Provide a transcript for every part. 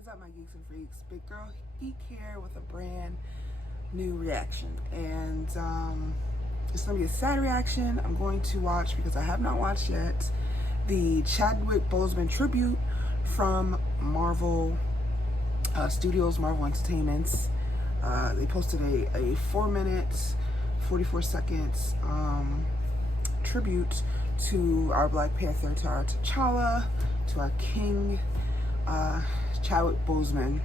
is up, my geeks and freaks? Big girl geek here with a brand new reaction, and it's gonna be a sad reaction. I'm going to watch, because I have not watched yet, the Chadwick Boseman tribute from Marvel Studios, Marvel Entertainments. They posted a 4-minute, 44 seconds tribute to our Black Panther, to our T'Challa, to our King, Chadwick Boseman.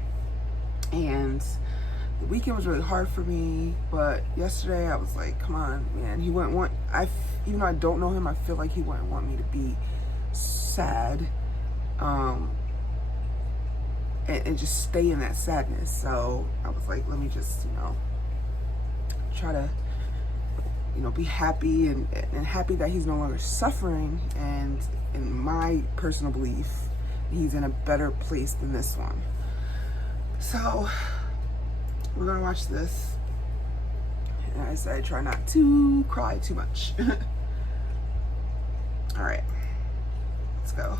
And the weekend was really hard for me, but yesterday I was like, come on, man. He wouldn't want, even though I don't know him, I feel like he wouldn't want me to be sad and just stay in that sadness. So I was like, let me just, try to, be happy and happy that he's no longer suffering. And in my personal belief, he's in a better place than this one. So we're gonna watch this, and I said try not to cry too much. All right, let's go.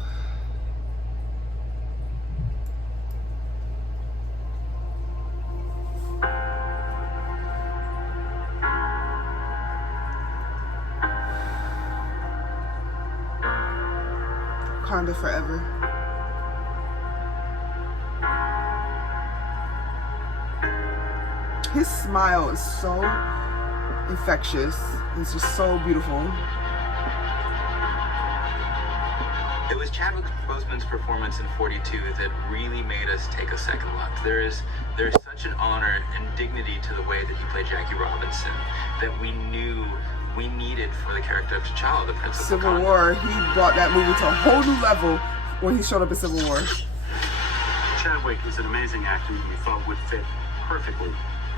Wakanda forever. His smile is so infectious. It's just so beautiful. It was Chadwick Boseman's performance in 42 that really made us take a second look. There's such an honor and dignity to the way that he played Jackie Robinson that we knew we needed for the character of T'Challa, the Prince of Civil War. He brought that movie to a whole new level when he showed up in Civil War. Chadwick is an amazing actor who we thought would fit perfectly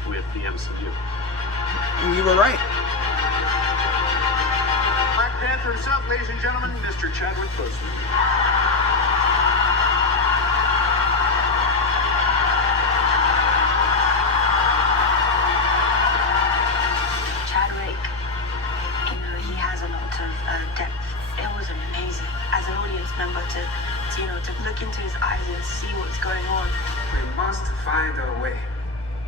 with the MCU. And you were right. Black Panther himself, ladies and gentlemen, Mr. Chadwick Boseman. Chadwick, he has a lot of depth. It was amazing as an audience member to look into his eyes and see what's going on. We must find a way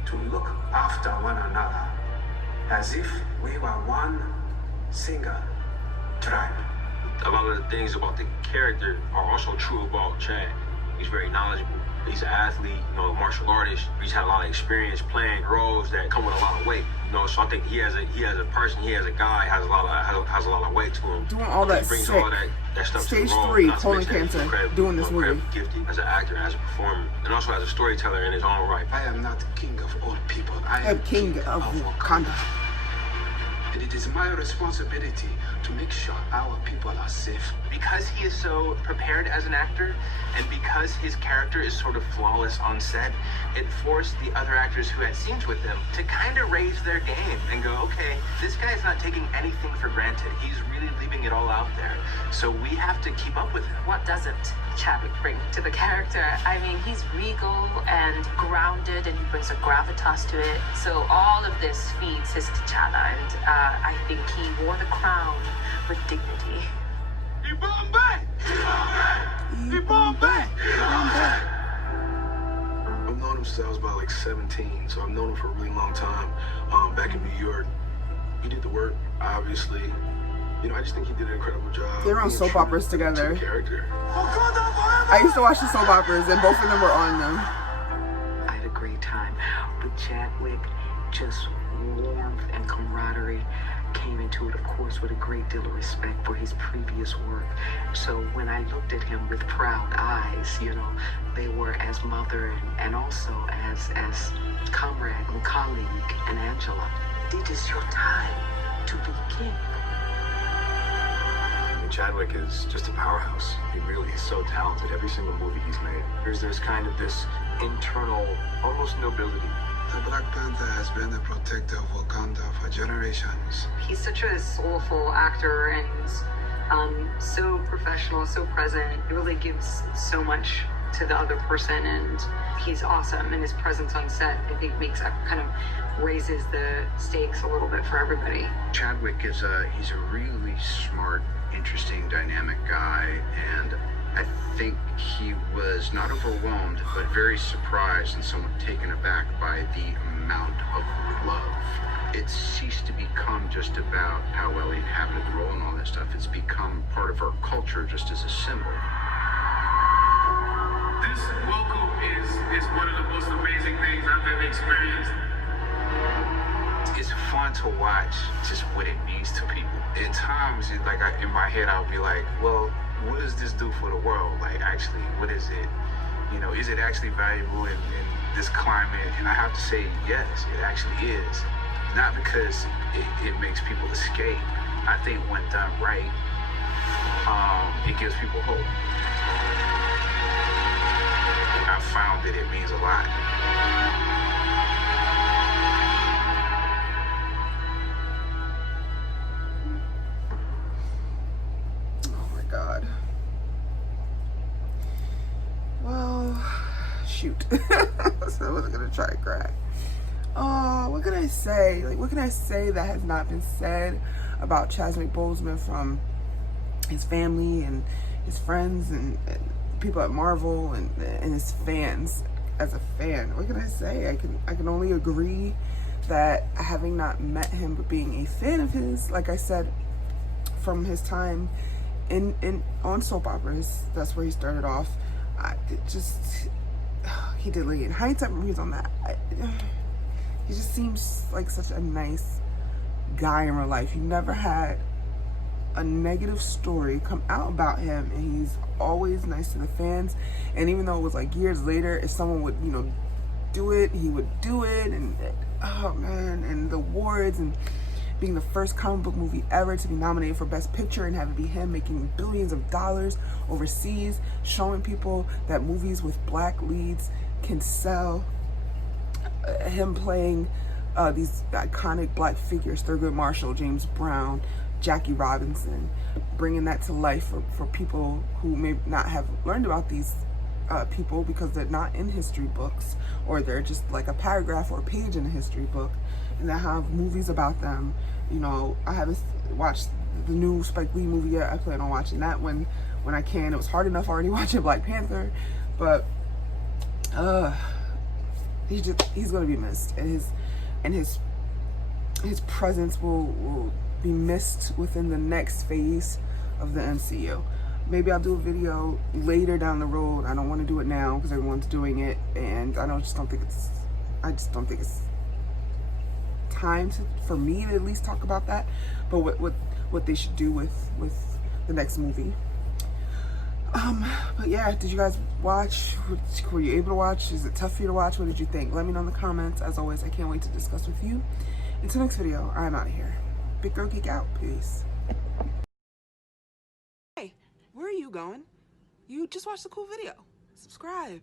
to look after one another as if we were one single tribe. A lot of the things about the character are also true about Chad. He's very knowledgeable. He's an athlete, a martial artist. He's had a lot of experience playing roles that come with a lot of weight. So I think he as a person, he as a guy has a lot of weight to him. Doing all that he brings sick. all that stuff Stage to the role. 3 colon cancer, doing this movie. Gifted as an actor, as a performer, and also as a storyteller in his own right. I am not king of all people. I am king of Wakanda. And it is my responsibility to make sure our people are safe. Because he is so prepared as an actor, and because his character is sort of flawless on set, it forced the other actors who had scenes with him to kind of raise their game and go, okay, this guy's not taking anything for granted. He's really leaving it all out there. So we have to keep up with him. What doesn't Chadwick bring to the character? I mean, he's regal and grounded, and he brings a gravitas to it. So all of this feeds his T'Challa, and I think he wore the crown with dignity. I've known him since I was about like 17, so I've known him for a really long time. Back in New York, he did the work, obviously. I just think he did an incredible job. They were on soap operas together. Character. I used to watch the soap operas, and both of them were on them. I had a great time with Chadwick. Just warmth and camaraderie came into it, of course, with a great deal of respect for his previous work. So when I looked at him with proud eyes, they were as mother and also as comrade and colleague and Angela. It is your time to be king. Chadwick is just a powerhouse. He really is so talented. Every single movie he's made, there's kind of this internal, almost nobility. The Black Panther has been the protector of Wakanda for generations. He's such a soulful actor and so professional, so present. He really gives so much to the other person, and he's awesome. And his presence on set, I think, raises the stakes a little bit for everybody. Chadwick he's a really smart, interesting, dynamic guy, and I think he was not overwhelmed, but very surprised and somewhat taken aback by the amount of love. It ceased to become just about how well he inhabited the role and all that stuff. It's become part of our culture just as a symbol. This welcome is one of the most amazing things I've ever experienced. It's fun to watch just what it means to people. At times, in my head, I'll be like, well, what does this do for the world? Like, actually, what is it? You know, is it actually valuable in this climate? And I have to say, yes, it actually is. Not because it makes people escape. I think when done right, it gives people hope. I found that it means a lot. Oh my God. Well, shoot. So I wasn't gonna try to cry. What can I say? Like, what can I say that has not been said about Chadwick Boseman from his family and his friends and people at Marvel and his fans? As a fan, what can I say? I can only agree that having not met him, but being a fan of his, like I said, from his time on soap operas, that's where he started off. He did Lady in Hindsight movies on that. He just seems like such a nice guy in real life. He never had a negative story come out about him, and he's always nice to the fans. And even though it was like years later, if someone would, you know, do it, he would do it. And oh man, and the awards, and being the first comic book movie ever to be nominated for Best Picture and have it be him making billions of dollars overseas, showing people that movies with black leads can sell. Him playing these iconic black figures, Thurgood Marshall, James Brown, Jackie Robinson, bringing that to life for people who may not have learned about these people because they're not in history books, or they're just like a paragraph or a page in a history book, and they have movies about them. You know, I haven't watched the new Spike Lee movie yet. I plan on watching that when I can. It was hard enough already watching Black Panther, but he's gonna be missed, and his presence will be missed within the next phase of the MCU. Maybe I'll do a video later down the road. I don't want to do it now because everyone's doing it, and I just don't think it's time for me to at least talk about that. But what they should do with the next movie. But yeah, did you guys watch? Were you able to watch? Is it tough for you to watch? What did you think? Let me know in the comments. As always, I can't wait to discuss with you. Until next video, I'm out of here. Big Girl Geek out. Peace. Hey, where are you going? You just watched a cool video. Subscribe.